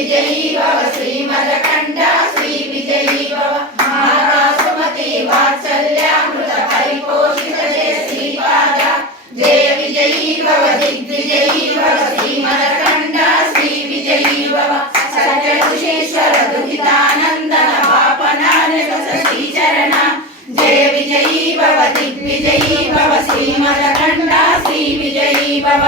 दिग्विजयी भव श्रीमदकण्ठ श्रीविजयी भव माता सुमति वात्सल्यामृत परिपोषित जय श्रीपाद जय विजयी भव दिग्विजयी भव श्रीमदकण्ठ श्रीविजयी भव सत्यऋषीश्वर दुहितानन्दन वापनानक श्रीचरण जय विजयी भव दिग्विजयी भव श्रीमदकण्ठ श्रीविजयी भव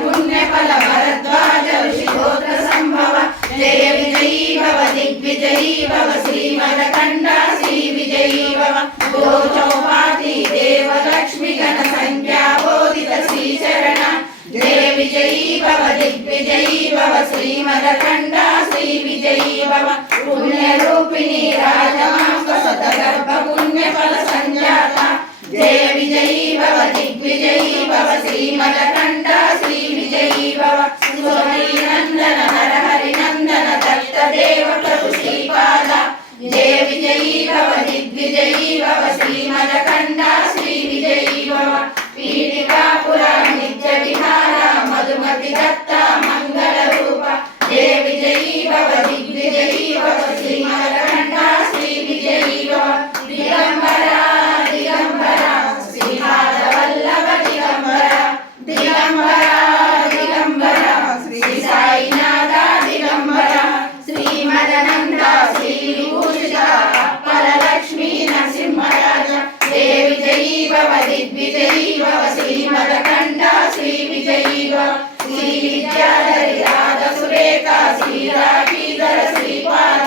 पुण्यफल भरद्वाज ऋषिगोत्र संभव जय विजयी भव दिग्विजयी भव श्रीमदकण्ठ श्रीविजयी भव दो चौपाति देव लक्ष्मी गण संख्या बोधित श्रीचरण जय विजयी भव दिग्विजयी भव श्रीमदकण्ठ श्रीविजयी भव पुण्य रूपिणी राजमांस सतगर्भ पुण्यफल संजाता जय विजयी भव दिग्विजयी भव श्रीमदकण्ठ श्रीविजयी भव सोमनंदन नरहरि नंदन दत्त देव प्रभु श्रीपाद जय विजयी भव दिग्विजयी भव श्रीमदकण्ठ श्रीविजयी भव पीठिकापुर नित्य विहार मधुमति दत्त मंगल रूप जय विजयी भव दिग्विजयी भव श्रीमदकण्ठ श्रीविजयी भव दिगंबरा दिगंबरा श्रीपाद वल्लभ दिगंबरा दिगंबरा दिगंबरा श्री साईनाथ दिगंबरा श्रीमदनंद श्रीभूषित अप्पल लक्ष्मी नरसिंहराज जय विजयी भव दिग्विजयी भव श्रीमदकण्ठ श्रीविजयी भव श्री विद्याधरी राध सुरेखा श्रीराखीधर श्रीपाद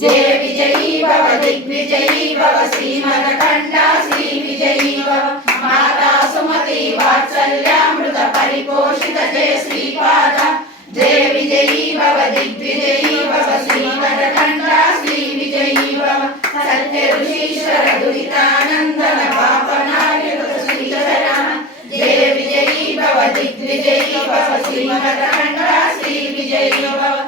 जय विजयी भव दिग्विजयी भव श्रीमदकण्ठ श्रीविजयी भव माता सुमति वात्सल्यामृत परिपोषित जय श्रीपाद जय विजयी भव दिग्विजयी भव श्रीमदकण्ठ श्रीविजयी भव सत्य ऋषीश्वर दुहितानन्दन वापनार्यक श्रीचरण जय विजयी भव दिग्विजयी भव श्रीमदकण्ठ श्रीविजयी भव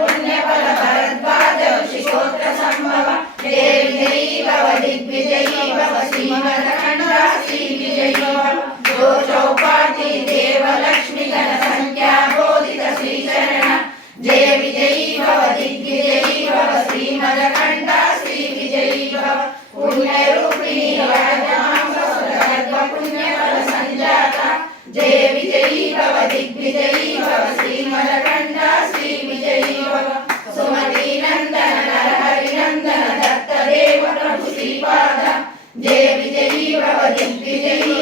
पुण्यफल भरद्वाज ऋषिगोत्र संभव जय विजयी भव दिग्विजयी भव श्रीमदकण्ठ श्रीविजयी भव दो चौपाति देव लक्ष्मी गण संख्या बोधित श्रीचरण जय विजयी भव दिग्विजयी भव श्रीमदकण्ठ श्रीविजयी भव पुण्य रूपिणी राजमांस सतगर्भ पुण्यफल संजाता जय विजयी भव दिग्विजयी भव श्रीमदकण्ठ श्रीविजयी भव सुमति नंदन नरहरि नंदन दत्त देव प्रभु श्रीपाद जय विजयी भव दिग्विजयी